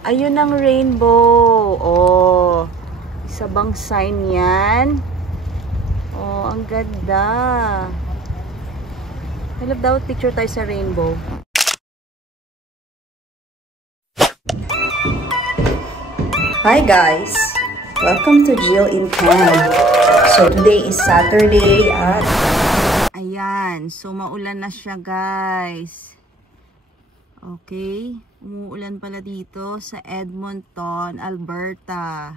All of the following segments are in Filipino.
Ayun ang rainbow. Oh, isa bang sign yan? Oh, ang ganda. I love daw picture tayo sa rainbow. Hi guys! Welcome to Jill in Can. So today is Saturday at ayan, so maulan na siya guys. Okay, umuulan pala dito sa Edmonton, Alberta.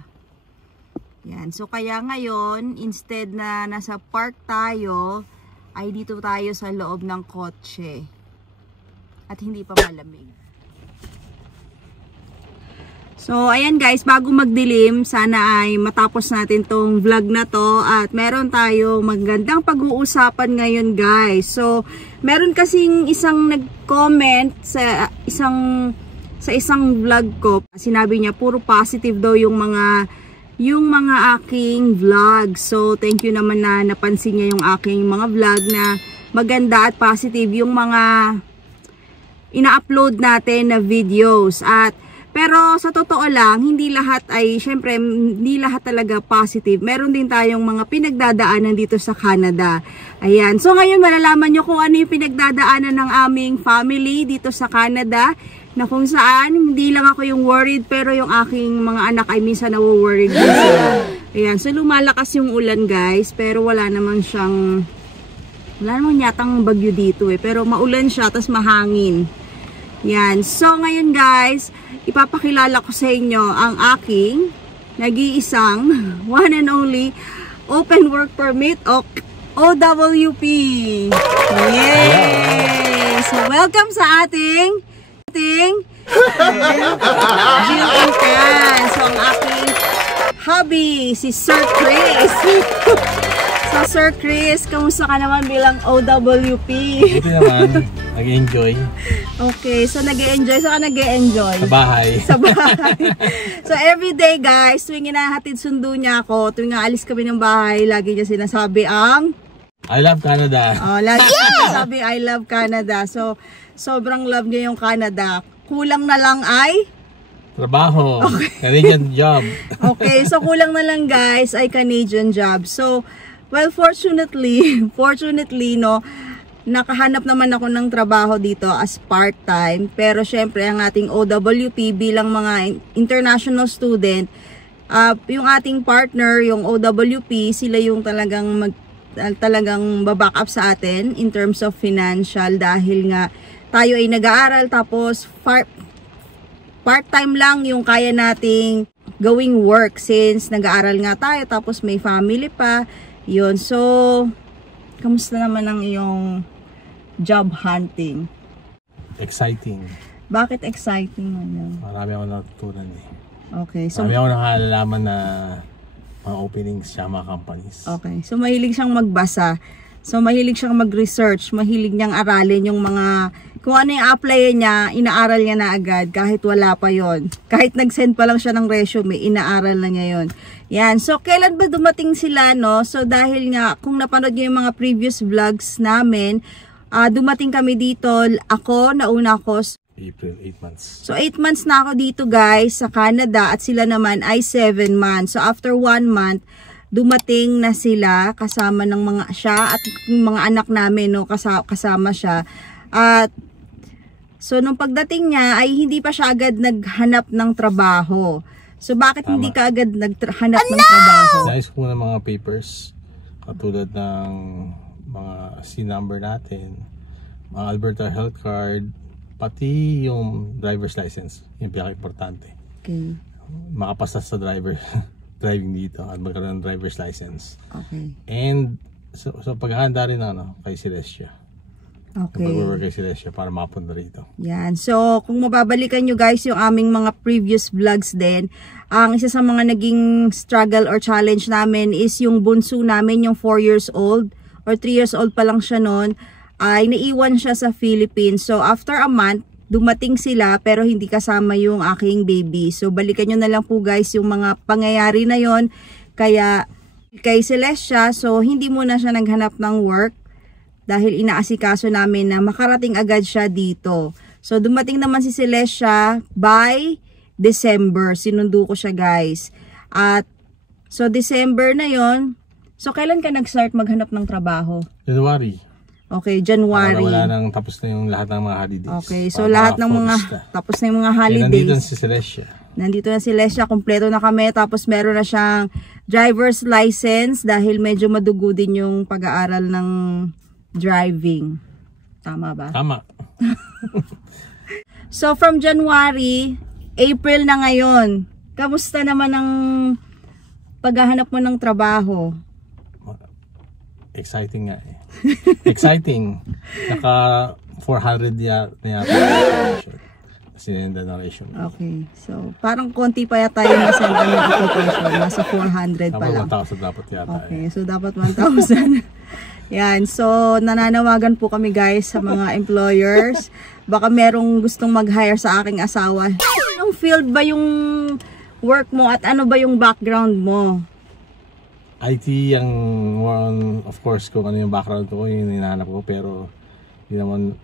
Yan, so kaya ngayon, instead na nasa park tayo, ay dito tayo sa loob ng kotse. At hindi pa malamig. So, ayan guys, bago magdilim, sana ay matapos natin tong vlog na to at meron tayong magandang pag-uusapan ngayon guys. So, meron kasing isang nag-comment sa isang vlog ko. Sinabi niya, puro positive daw yung mga aking vlog. So, thank you naman na napansin niya yung aking mga vlog na maganda at positive yung mga ina-upload natin na videos. Pero sa totoo lang, hindi lahat ay, syempre, hindi lahat talaga positive. Meron din tayong mga pinagdadaanan dito sa Canada. Ayan. So ngayon, malalaman nyo kung ano yung pinagdadaanan ng aming family dito sa Canada. Na kung saan, hindi lang ako yung worried, pero yung aking mga anak ay minsan nawo-worried din sila. Ayan. So lumalakas yung ulan guys, pero wala naman yatang bagyo dito eh. Pero maulan siya, tas mahangin. Yan. So, ngayon guys, ipapakilala ko sa inyo ang aking nag-iisang one and only Open Work Permit o OWP. Yay! So, welcome sa ating Jill in Can. So, ang aking hubby, si Sir Chris. So, Sir Chris, kamusta ka naman bilang OWP? Ito naman, nag-enjoy. Okay, so nag-e-enjoy. So ka nag-e-enjoy? Sa bahay. Sa bahay. So everyday guys, tuwing inahatid sundo niya ako, tuwing aalis kami ng bahay, lagi niya sinasabi ang I love Canada. Oh, lagi niya sinasabi I love Canada. So sobrang love niya yung Canada. Kulang na lang ay Trabaho. Okay. Canadian job. Okay, so kulang na lang guys ay Canadian job. So well, fortunately no, nakahanap naman ako ng trabaho dito as part-time. Pero syempre, ang ating OWP bilang mga international student, yung ating partner, yung OWP, sila yung talagang baback up sa atin in terms of financial dahil nga tayo ay nag-aaral tapos part-time lang yung kaya nating gawing work since nag-aaral nga tayo tapos may family pa. Yun. So, kamusta naman ang iyong job hunting? Exciting. Bakit exciting? Ano? Marami ako natutunan eh. Okay. So, marami ako nakalaman na mga openings sa mga companies. Okay. So, mahilig siyang magbasa. So, mahilig siyang mag-research. Mahilig niyang aralin yung mga, kung ano yung apply niya, inaaral niya na agad kahit wala pa yon. Kahit nag-send pa lang siya ng resume, inaaral na niya yon. Yan. So, kailan ba dumating sila, no? So, dahil nga, kung napanood niyo yung mga previous vlogs namin, dumating kami dito, nauna ako, April, 8 months. So, 8 months na ako dito guys, sa Canada, at sila naman ay 7 months. So, after 1 month, dumating na sila, kasama ng siya at mga anak namin, no, kasama siya. At, so, nung pagdating niya, ay hindi pa siya agad naghanap ng trabaho. So, bakit hindi ka agad naghanap ng trabaho? Nais ko ng mga papers, katulad ng mga SIN number natin, mga Alberta Health Card, pati yung driver's license, yung pinaka-importante. Okay. Makapasa sa driving dito at magkaroon ng driver's license. Okay. And so paghahanda rin kay Celestia. Okay. Pag-work kay Celestia para mapunta rito. Yan. So, kung mababalikan nyo guys yung aming mga previous vlogs din, ang isa sa mga naging struggle or challenge namin is yung bunso namin, yung 4 years old or 3 years old pa lang siya noon, ay naiwan siya sa Philippines. So, after a month, dumating sila pero hindi kasama yung aking baby. So, balikan nyo na lang po guys yung mga pangyayari na yon. Kaya, kay Celestia, so hindi muna siya naghanap ng work dahil inaasikaso namin na makarating agad siya dito. So, dumating naman si Celestia by December. Sinundo ko siya guys. At so December na yon. So kailan ka nag-start maghanap ng trabaho? January. Okay, January. Wala nang tapos na yung lahat ng mga holidays. Okay, so lahat ng mga tapos na yung mga holidays. Nandito na si Celestia. Nandito na si Celestia, kumpleto na kami. Tapos meron na siyang driver's license dahil medyo madugo din yung pag-aaral ng driving. Tama ba? Tama. So from January, April na ngayon. Kamusta naman ang paghahanap mo ng trabaho? Exciting nga eh. Exciting. Naka 400 na yata. Sinenda na resume. Okay. So, parang konti pa yata yung nasenda ng application. Nasa 400 pa lang. 1,000 dapat yata. Okay. So, dapat 1,000. Yan. So, nananawagan po kami guys sa mga employers. Baka merong gustong mag-hire sa aking asawa. Anong field ba yung work mo at ano ba yung background mo? IT ang of course kung ano yung background ko, yung hinahanap ko, pero hindi naman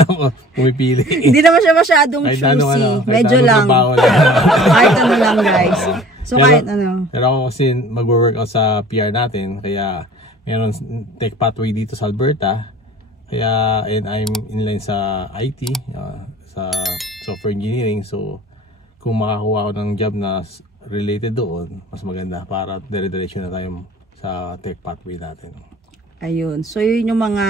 ako pumipili. Hindi naman siya masyadong choosy. Medyo lang. Kahit ano lang guys. So kahit ano. Pero ako kasi mag-work out sa PR natin, kaya meron tech pathway dito sa Alberta. Kaya and I'm inline sa IT, sa software engineering. So kung makakuha ako ng job na related doon, mas maganda para dire-diretso na tayo sa tech pathway natin. Ayun. So yun yung mga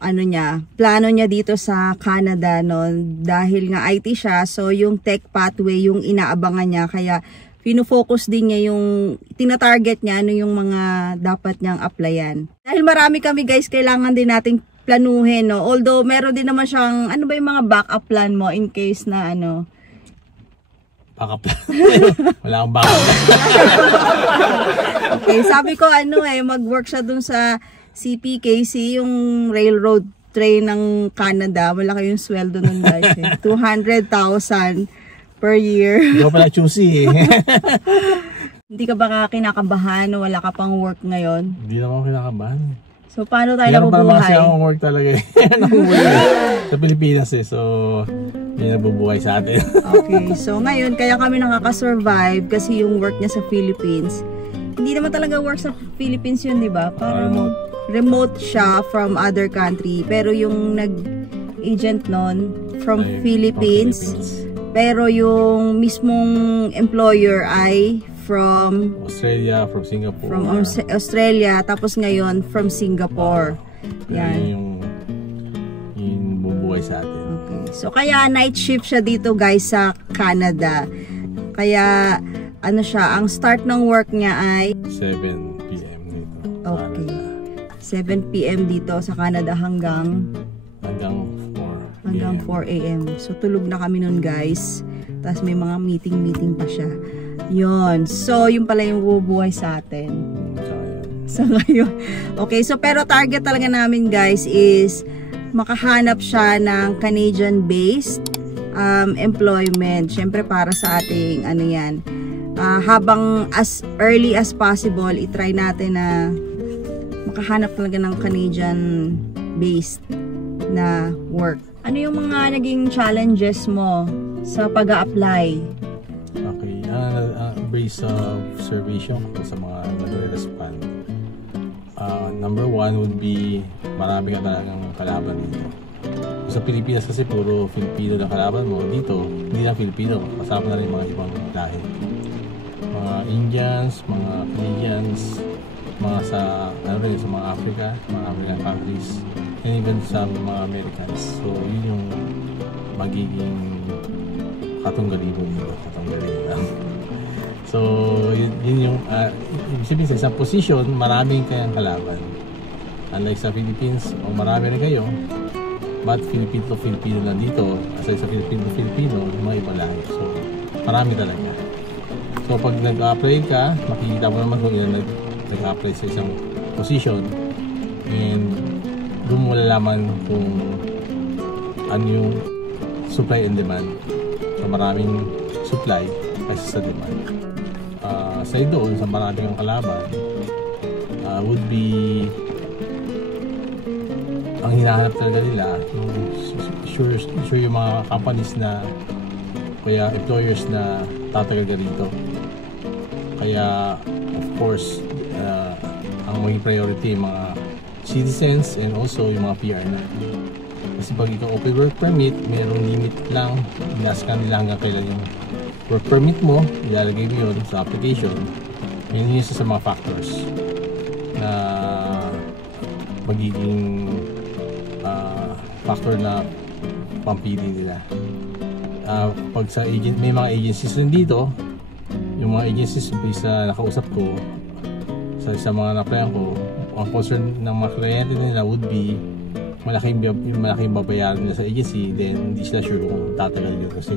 ano niya, plano niya dito sa Canada noon dahil nga IT siya. So yung tech pathway yung inaabangan niya, kaya fino-focus din niya yung tina-target niya ano yung mga dapat niyang applyan. Dahil marami kami guys, kailangan din nating planuhin, no. Although meron din naman siyang ano ba yung mga backup plan mo in case na ano. Backup plan. Wala akong backup plan. Okay, sabi ko ano mag-work siya dun sa CPKC, yung railroad train ng Canada. Malaki yung sweldo nun guys. 200,000 per year. Hindi ko pala choosy eh. Hindi ka ba kinakabahan o wala ka pang work ngayon? Hindi naman ako kinakabahan. So paano tayo nabubuhay? Meron pa kasi akong work talaga eh. Sa Pilipinas eh. So hindi nabubuhay sa atin. Okay, so ngayon kaya kami nakaka-survive kasi yung work niya sa Philippines. Hindi naman talaga work sa Philippines yun, di ba? Parang remote siya from other country. Pero yung nag-agent nun from Philippines. Pero yung mismong employer ay from Australia, from Singapore. From Australia, tapos ngayon from Singapore. Yan. Yung bubuhay sa atin. Okay. So kaya night shift siya dito guys sa Canada. Kaya ano siya, ang start ng work niya ay 7 PM dito. Okay. 7 PM dito sa Canada hanggang 4 AM. So tulog na kami nun guys. Tapos may mga meeting pa siya. Yun. So yun pala yung bubuhay sa atin. So ngayon. Okay, so pero target talaga namin guys is makahanap siya ng Canadian based employment. Syempre para sa ating ano yan. Habang as early as possible, itry natin na makahanap talaga ng Canadian based na work. Ano yung mga naging challenges mo sa pag-a-apply? Okay, based observation ko sa mga nagre-respond. Number 1 would be marami ka talagang kalaban dito. Sa Pilipinas kasi puro Filipino na kalaban mo. Dito, hindi na Filipino. Kasama na rin mga ibang lahi. Mga Indians, mga Canadians, mga sa sa mga Africa, mga African countries, and even sa mga Americans. So yun yung magiging katunggalibong dito, katunggalibong. So yun yung ibig sa isang position, maraming kayang kalaban. Unlike sa Philippines, o marami rin kayo, but Filipino lang dito, aside sa Filipino, mga ibang lahi. So marami talaga. So pag nag-apply ka, makikita mo naman kung ilan nag-apply sa isang position, and doon mo malalaman kung ano yung supply and demand. So maraming supply kasi sa demand. Aside doon, sa maraming ang kalaban, would be ang hinahanap talaga nila, sure yung mga companies na kaya employers na tatagal ka rito. Kaya of course ang maging priority yung mga citizens and also yung mga PR na. Kasi pag ikaw open work permit, mayroong limit lang, inaskan nila hanggang kailan yung work permit mo, ilalagay mo yun sa application. Yun yung isa sa mga factors na magiging factor na pampili nila. Pag sa may mga agencies rin dito, yung mga agencies sa nakausap ko, sa mga na-applyan ko, ang concern ng mga kliyente nila would be malaking babayaran nila sa agency, then hindi sila sure kung tatagal yun kasi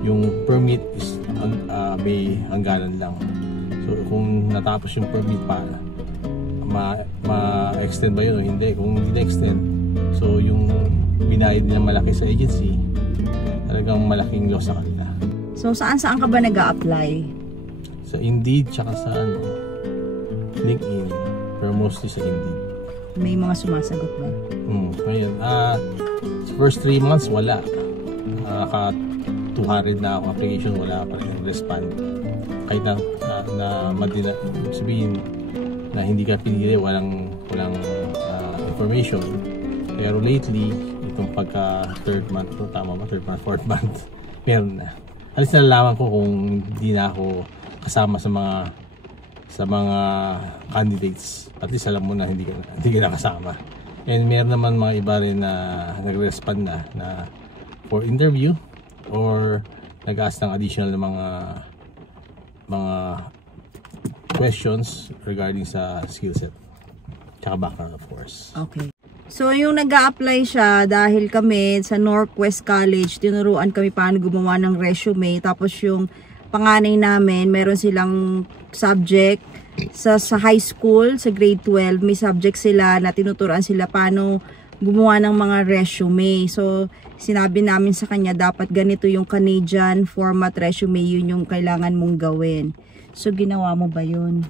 yung permit is may hangganan lang. So kung natapos yung permit pa, ma-extend ba yun o hindi? Kung hindi na-extend, so yung binayad nila malaki sa agency, talagang malaking loss sa kanila. So saan ka ba nag-a-apply? Sa Indeed tsaka sa LinkedIn, pero mostly sa Indeed. May mga sumasagot ba? Ngayon, sa first 3 months wala. Naka 200 na ako application, wala pa rin respond. Kahit na sabihin na hindi ka pinili, walang information. Pero lately, itong pagka third month, tama ba? Third month, fourth month, meron na. Alis nalalaman ko kung hindi na ako kasama sa mga candidates. At least alam mo na hindi ka nakasama. And meron naman mga iba rin na nagre-respond na for interview or nag-ask ng additional na mga questions regarding sa skill set tsaka background, of course. Okay. So yung nag-a-apply siya dahil kami sa Northwest College, tinuruan kami paano gumawa ng resume. Tapos yung panganay namin, meron silang subject sa high school, sa grade 12, may subject sila na tinuturuan sila paano gumawa ng mga resume. So sinabi namin sa kanya, dapat ganito yung Canadian format resume, yun yung kailangan mong gawin. So ginawa mo ba yun?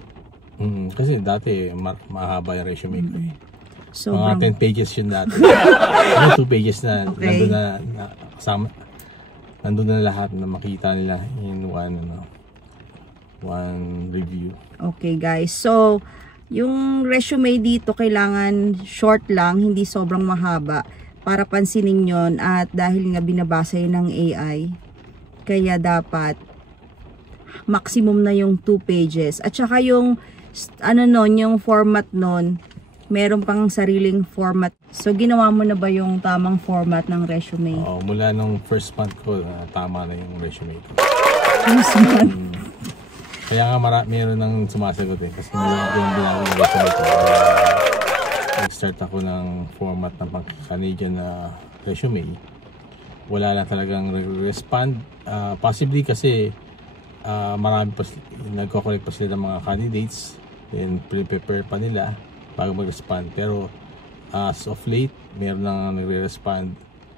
Kasi dati mahaba yung resume ko eh. So, mga 10 pages yun dati. 2 pages na, okay. nandun na lahat na makita nila in one review. Okay guys, so yung resume dito kailangan short lang, hindi sobrang mahaba para pansinin yon, at dahil nga binabasa yun ng AI, kaya dapat maximum na yung 2 pages. At saka yung yung format nun, meron pang sariling format. So ginawa mo na ba yung tamang format ng resume? Oo, mula nung first month ko, tama na yung resume ko. First month? Kaya nga meron nang sumasagot eh. Kasi yung binago yung resume ko. Nag-start ako ng format ng Canadian na resume. Wala na talagang respond. Possibly kasi marami pa, nagko-collect pa sila ng mga candidates. Then prepare pa nila bago mag-respond. Pero as of late, meron na nagre-respond.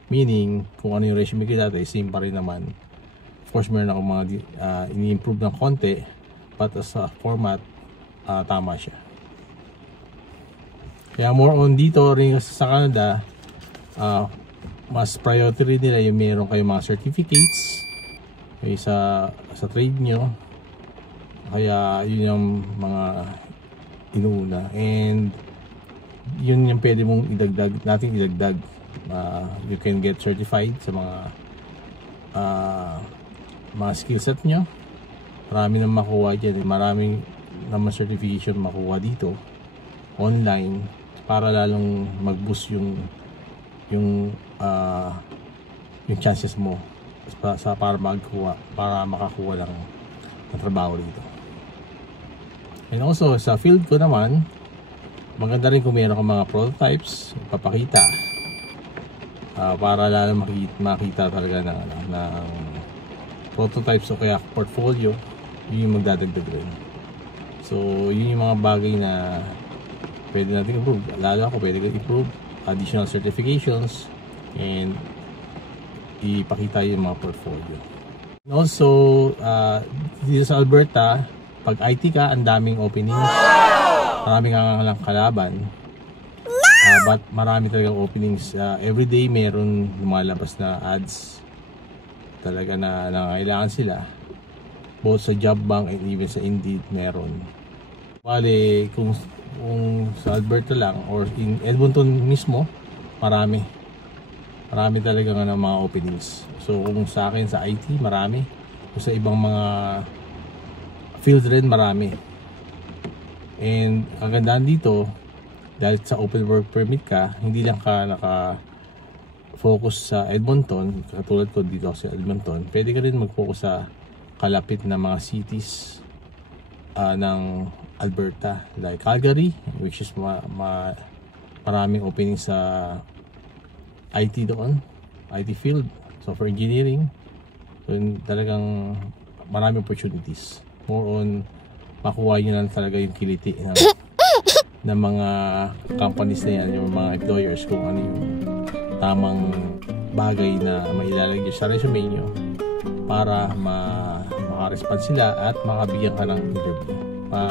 Meaning, kung ano yung resume ko dati, same pa rin naman. Of course, meron ako mga ini-improve ng konti, but as a format, tama siya. Kaya more on dito rin sa Canada, mas priority nila yung meron kayong mga certificates sa trade nyo. Kaya yun yung mga inuuna, and yun yung pwede mong idagdag. You can get certified sa mga skill set nyo. Marami nang makuha dyan, maraming naman certification makuha dito online para lalong mag-boost yung chances mo para makakuha ng trabaho dito. And also sa field ko naman, maganda rin kung meron kang mga prototypes ipapakita para lalong makita talaga ng prototypes o kaya portfolio. Yun yung magdadagdag rin. So yun yung mga bagay na pwede natin improve. Lalo ako pwede ko improve additional certifications and ipakita yung mga portfolio. And also dito sa Alberta, pag IT ka, ang daming openings. Marami kang kalaban. But marami talagang openings. Everyday meron lumalabas na ads. talaga na nangangailangan sila, both sa job bank and even sa Indeed meron. Bale, kung sa Alberta lang or in Edmonton mismo, marami talaga ng mga openings. So kung sa akin sa IT, marami. Kung sa ibang mga field rin, marami. And kagandahan dito, dahil sa open work permit ka, hindi lang ka naka-focus sa Edmonton, katulad ko dito sa Edmonton, pwede ka rin mag-focus sa kalapit na mga cities ng Alberta, like Calgary, which is maraming opening sa IT doon, IT field, software engineering. So talagang maraming opportunities. More on makuha nyo lang talaga yung kiliti ng mga companies na yan, yung mga employers, kung ano yung tamang bagay na mailalagay sa resume nyo para maka-respond sila at makabigyan ka ng interview,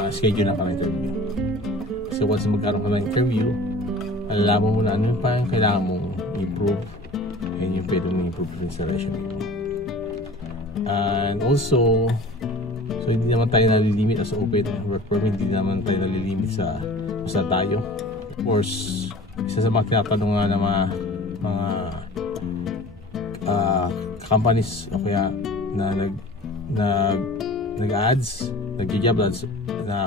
schedule na ka ng interview. So once magkaroon ka ng interview, alalaman mo na ano pa yung kailangan mong improve and yung pwede mong improve din sa resume mo. And also, so hindi naman tayo nalilimit as open work permit, hindi naman tayo nalilimit sa saan tayo. Of course, isa sa mga tinatanong nga ng mga companies o kaya na nag-ads, nag-job ads na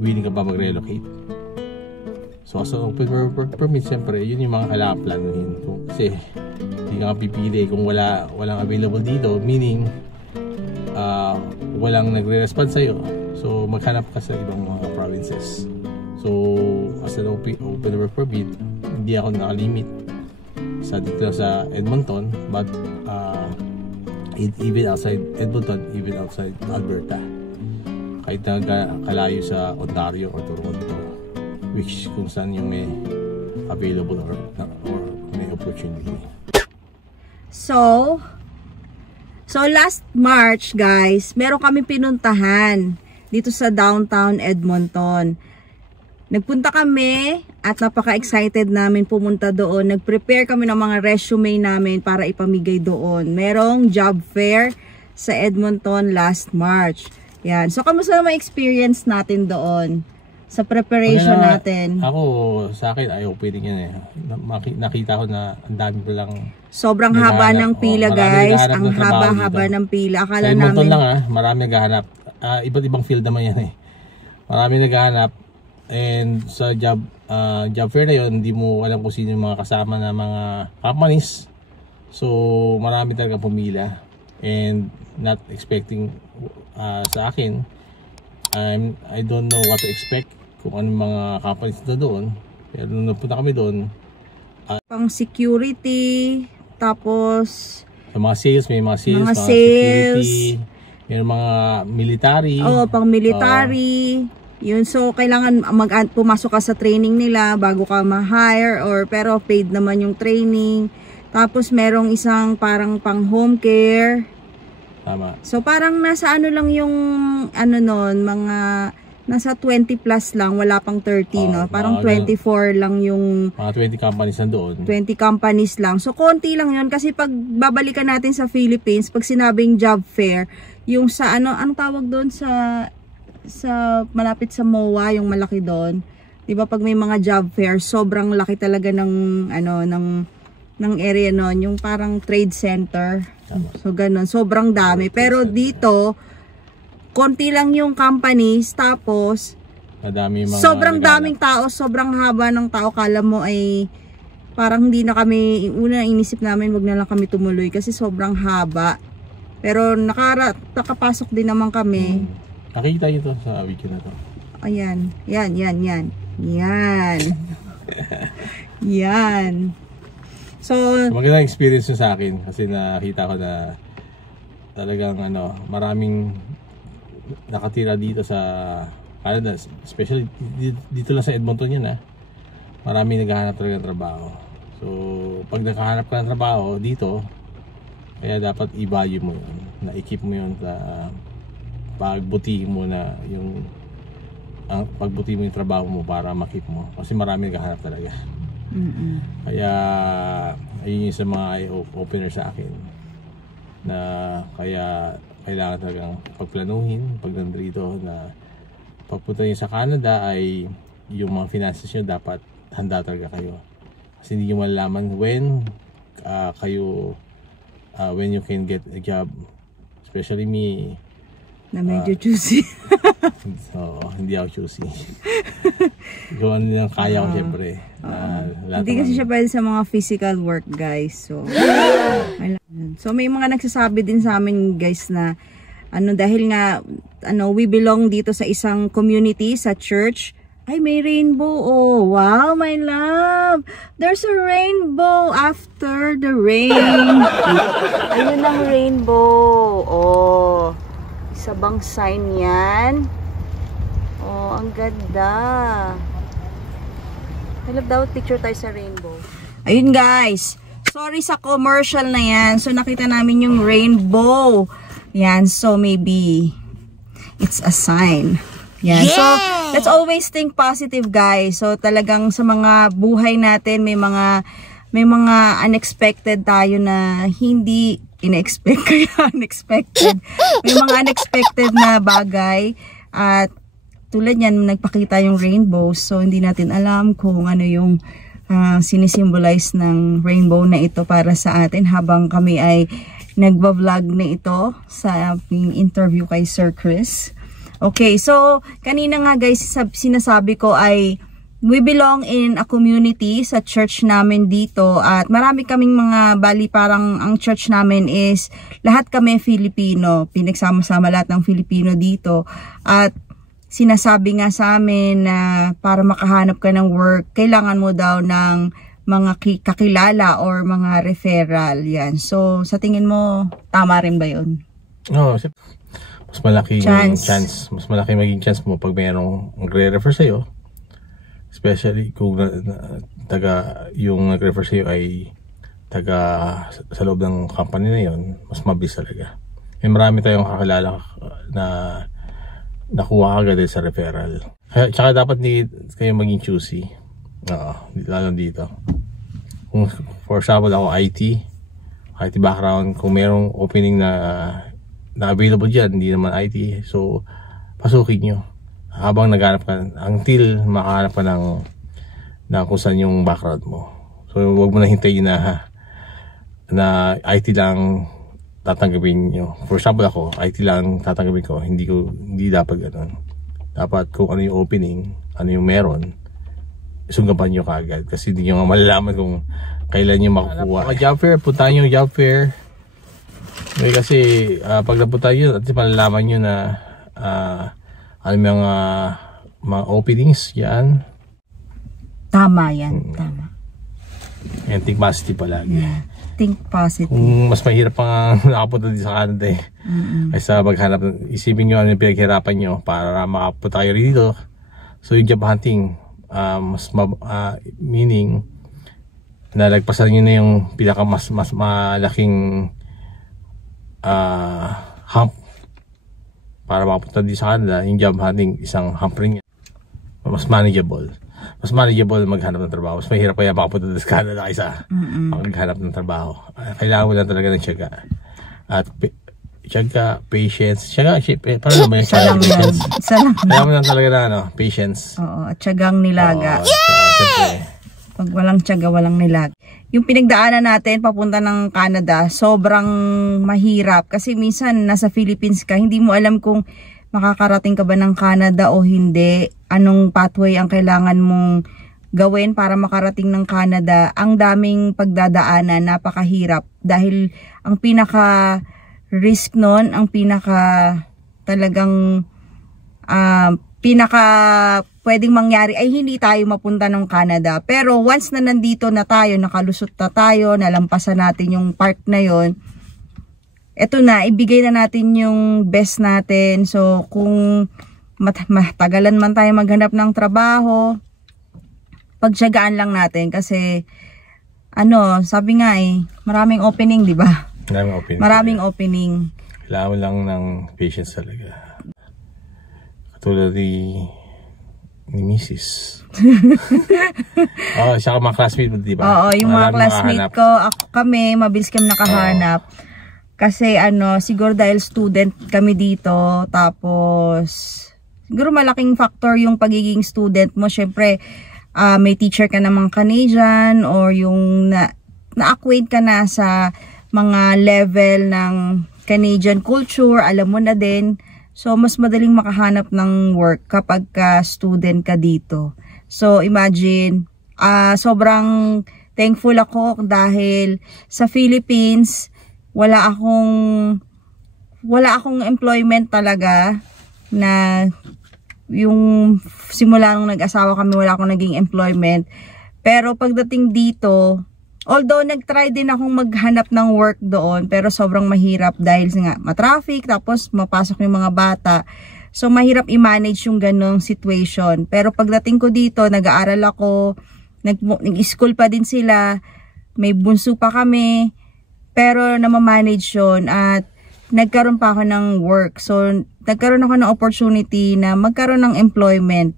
willing ka ba mag-relocate. So as an open work permit, siyempre yun yung mga kailangan planuhin. Kasi hindi ka pipili kung walang available dito, meaning walang nagre-respond sa'yo. So maghanap ka sa ibang mga provinces. So as an open work permit, hindi ako nakalimit dito sa Edmonton, but even outside Edmonton, even outside Alberta, kahit na kalayo sa Ontario or Toronto, which kung saan yung may available or may opportunity. So last March, guys, meron kami pinuntahan dito sa downtown Edmonton. Nagpunta kami at napaka-excited namin pumunta doon. Nag-prepare kami ng mga resume namin para ipamigay doon. Merong job fair sa Edmonton last March. Yan. So, kamusta naman experience natin doon sa preparation natin? Ako, sa akin, eye-opening yan eh. Nakita ko na ang dami ko lang. Sobrang haba ng pila, guys. Ang haba-haba ng pila. Akala sa Edmonton namin lang marami naghahanap. Iba't ibang field naman yan eh. Marami naghahanap. And sa job fair na yun, hindi mo alam kung sino yung mga kasama na mga companies. So marami talaga pumila. And not expecting sa akin, I don't know what to expect kung anong mga companies na doon. Pero nung napunta kami doon, pang security, tapos sa mga sales, may mga sales, mga sales, security, may mga military. Pang military. Yun, so kailangan pumasok ka sa training nila bago ka ma-hire, pero paid naman yung training. Tapos merong isang parang pang home care. Tama. So parang nasa ano lang yung mga nasa 20 plus lang, wala pang 30, no? Parang 24 lang yung mga 20 companies nandoon. 20 companies lang. So konti lang yun kasi pag babalikan natin sa Philippines, pag sinabing job fair, yung sa anong tawag doon sa malapit sa MOA, yung malaki doon. 'Di ba pag may mga job fair, sobrang laki talaga ng area noon, yung parang trade center. So ganun, sobrang dami. Pero dito konti lang yung companies, tapos sobrang daming tao, sobrang haba ng tao. Kala mo ay parang hindi na kami, una inisip namin wag na lang kami tumuloy kasi sobrang haba. Pero nakapasok din naman kami. Nakikita nyo to sa video na to. Ayan. Yan. Yan. So, magandang experience yun sa akin kasi nakita ko na talagang maraming nakatira dito sa Canada, especially dito lang sa Edmonton yan Maraming naghahanap talaga ng trabaho. So, pag nakahanap ka ng trabaho dito, kaya dapat i-value mo yun, na-equip mo yun sa pagbutihin mo na yung pagbutihin mo yung trabaho mo para makip mo kasi marami naghahanap talaga. Kaya ayun yung sa mga eye-opener sa akin. na kaya kailangan talagang pagplanuhin pag nandito na pagpunta nyo sa Canada ay yung mga finances nyo dapat handa talaga kayo. Kasi hindi nyo malalaman when when you can get a job. Especially me. Na medyo choosy. So, hindi ako choosy. Kung ano yung kaya ko syempre. Hindi kasi siya pwede sa mga physical work guys. So may mga nagsasabi din sa amin guys na dahil nga we belong dito sa isang community, sa church. Ay, may rainbow. Oh, wow, my love. There's a rainbow after the rain. Ayun ang rainbow. Oh, isa bang sign yan? Oh, ang ganda. I love, dapat picture tayo sa rainbow. Ayun guys. Sorry sa commercial na yan. So, nakita namin yung rainbow. Yan. So, maybe it's a sign. Yan. Yeah. So, let's always think positive guys. So, talagang sa mga buhay natin, may mga unexpected tayo na hindi in-expect, kaya unexpected. May mga unexpected na bagay. At tulad yan, nagpakita yung rainbow. So, hindi natin alam kung ano yung sinisimbolize ng rainbow na ito para sa atin habang kami ay nagba-vlog na ito sa interview kay Sir Chris. Okay, so kanina nga guys, sinasabi ko ay we belong in a community sa church namin dito at marami kaming mga parang ang church namin is lahat kami Filipino, pinagsama-sama lahat ng Filipino dito at sinasabi nga sa amin na para makahanap ka ng work, kailangan mo daw ng mga kakilala or mga referral. Yan. So, sa tingin mo, tama rin ba yun? Oo. Mas malaki yung chance. Mas malaki maging chance mo pag mayroong magre-refer sa'yo. Especially kung yung nag-refer sa'yo ay sa loob ng company na yun, mas mabilis talaga. May marami tayong kakilala na nakuha agad sa referral. Tsaka dapat hindi kayo maging choosy. Lalo dito. Kung for example ako IT background, kung merong opening na available dyan, hindi naman IT, so pasukin nyo. Habang naghanap ka, until makahanap ka ng kung saan yung background mo. So huwag mo na hintayin na IT lang tatanggapin nyo. For example ako, IT lang tatanggapin ko. Hindi dapat gano'n. Dapat kung ano yung opening, ano yung meron, sunggapan nyo kaagad. Kasi hindi nyo nga malalaman kung kailan nyo makukuha. Job fair, puntahan nyo job fair. Kasi pag napuntahan nyo, at malalaman nyo na ano mga openings yan. Tama yan, tama. And think positive palagi. Yeah. Think positive. Kung mas mahirap pang nakapunta din sa Canada kaysa maghanap, isipin nyo ano yung pinaghirapan nyo para makapunta kayo dito. So yung job hunting, meaning nalagpasan nyo na yung mas malaking hump para makapunta din sa Canada. Yung job hunting, isang hump rin yan. Mas manageable maghanap ng trabaho. Mas mahirap kaya makapunta sa Canada kaysa maghanap ng trabaho. Kailangan mo lang talaga ng tiyaga. At tiyaga, patience. Tiyaga, parang naman yung patience. Kailangan mo lang talaga na patience. Oo, at tiyagang nilaga. Pag walang tiyaga, walang nilaga. Yung pinagdaanan natin papunta ng Canada, sobrang mahirap. Kasi minsan nasa Philippines ka, hindi mo alam kung makakarating ka ba ng Canada o hindi, anong pathway ang kailangan mong gawin para makarating ng Canada. Ang daming pagdadaanan, napakahirap. Dahil ang pinaka risk nun, ang pinaka talagang pinaka pwedeng mangyari ay hindi tayo mapunta ng Canada. Pero once na nandito na tayo, nakalusot na tayo, nalampasan natin yung part na yon, eto na, ibigay na natin yung best natin. So, kung matagalan man tayo maghanap ng trabaho, pagtiyagaan lang natin. Kasi, sabi nga maraming opening, di ba? Maraming opening. Kailangan mo lang ng patience talaga. Katulad ni Mrs. Siya mga classmate mo, di ba? Oo, yung mga classmate ko, kami, mabilis kami nakahanap. Kasi siguro dahil student kami dito, tapos siguro malaking factor yung pagiging student mo. Syempre, may teacher ka namang Canadian or yung na-acquaint ka na sa mga level ng Canadian culture, alam mo na din. So, mas madaling makahanap ng work kapag student ka dito. So, imagine, sobrang thankful ako dahil sa Philippines, wala akong employment talaga na yung simula nung nag-asawa kami, wala akong naging employment. Pero pagdating dito, although nag-try din akong maghanap ng work doon, pero sobrang mahirap dahil nga matraffic, tapos mapasok yung mga bata. So mahirap i-manage yung ganong situation. Pero pagdating ko dito, nag-aaral ako, nag-school pa din sila, may bunso pa kami, pero namamanage yun at nagkaroon pa ako ng work. So, nagkaroon ako ng opportunity na magkaroon ng employment.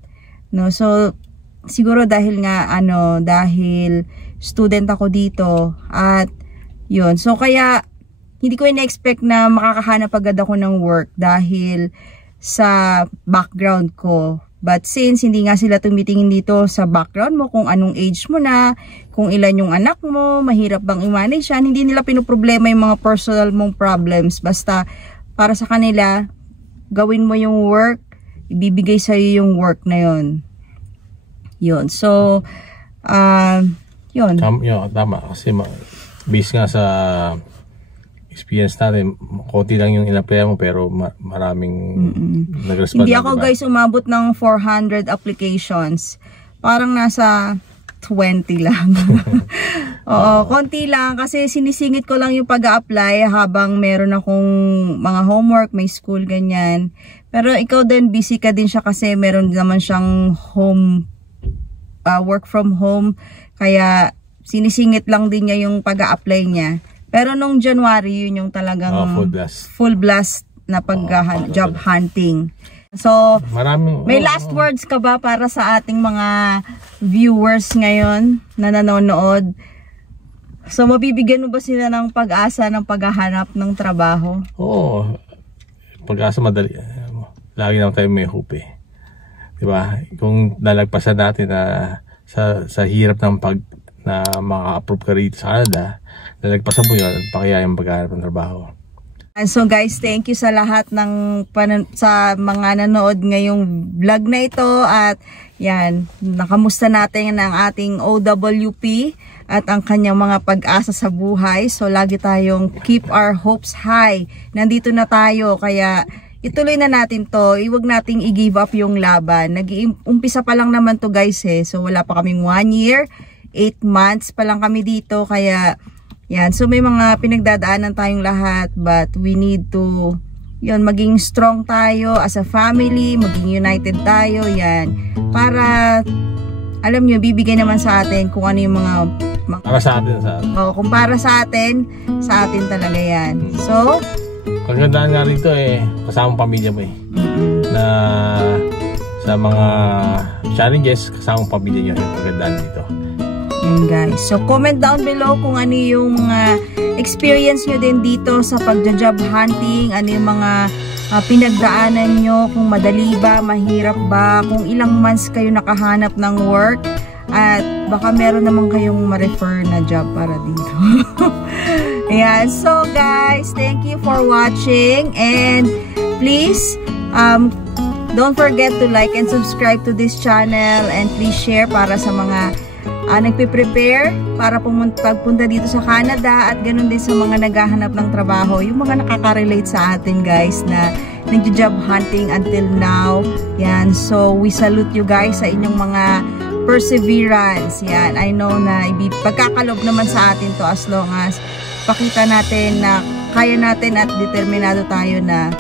No? So, siguro dahil nga, dahil student ako dito at yun. So, kaya, hindi ko in-expect na makakahanap agad ako ng work dahil sa background ko. But since hindi nga sila tumitingin dito sa background mo, kung anong age mo na, kung ilan yung anak mo, mahirap bang i-manage yan, hindi nila pinoproblema yung mga personal mong problems. Basta para sa kanila, gawin mo yung work, ibibigay sa'yo yung work na yun. Yun. So, yun. Tama. Kasi based nga sa experience natin, konti lang yung in-apply mo pero maraming nag-respond. Hindi ako guys umabot ng 400 applications. Parang nasa 20 lang. Oo, konti lang kasi sinisingit ko lang yung pag-a-apply habang meron akong mga homework, may school, ganyan. Pero ikaw din, busy ka din siya kasi meron naman siyang work from home. Kaya sinisingit lang din niya yung pag-a-apply niya. Pero nung January, yun yung talagang full blast na job hunting. So, may last words ka ba para sa ating mga viewers ngayon na nanonood? So, mabibigyan mo ba sila ng pag-asa ng paghahanap ng trabaho? Oo. Pag-asa madali. Lagi naman tayo may hope eh. Diba? Kung nalagpasan natin na sa hirap ng na maka-approve ka rito sa Canada, nalagpasan mo yun at pakiyayang paghahanap ng trabaho. So guys, thank you sa lahat ng sa mga nanood ngayong vlog na ito at yan, nakamusta natin ang ating OWP at ang kanyang mga pag-asa sa buhay. So lagi tayong keep our hopes high. Nandito na tayo kaya ituloy na natin to. Iwag nating i-give up yung laban. Nag-umpisa pa lang naman to guys eh. So wala pa kaming 1 year, 8 months pa lang kami dito kaya yan, so may mga pinagdadaanan tayong lahat but we need to maging strong tayo as a family, maging united tayo, yan. Para, alam nyo, bibigay naman sa atin kung ano yung mga para sa atin. Kung para sa atin talaga yan. So, kagandaan nga rito eh, kasamang pamilya mo eh. Na sa mga challenges, kasamang pamilya nyo yung kagandaan dito. Yan guys. So, comment down below kung ano yung mga experience nyo din dito sa pagja-job hunting, ano yung mga pinagdaanan nyo, kung madali ba, mahirap ba, kung ilang months kayo nakahanap ng work, at baka meron naman kayong ma-refer na job para dito. Ayan. So, guys, thank you for watching and please, don't forget to like and subscribe to this channel and please share para sa mga nagpe-prepare para pagpunta dito sa Canada at ganun din sa mga naghahanap ng trabaho, yung mga nakaka-relate sa atin guys na nag-job hunting until now. Yan, so we salute you guys sa inyong mga perseverance. Yan, I know na pagkakalob naman sa atin to as long as pakita natin na kaya natin at determinado tayo na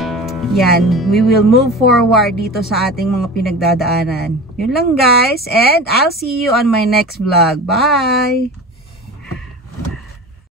yan, we will move forward dito sa ating mga pinagdadaanan. Yun lang guys, and I'll see you on my next vlog. Bye!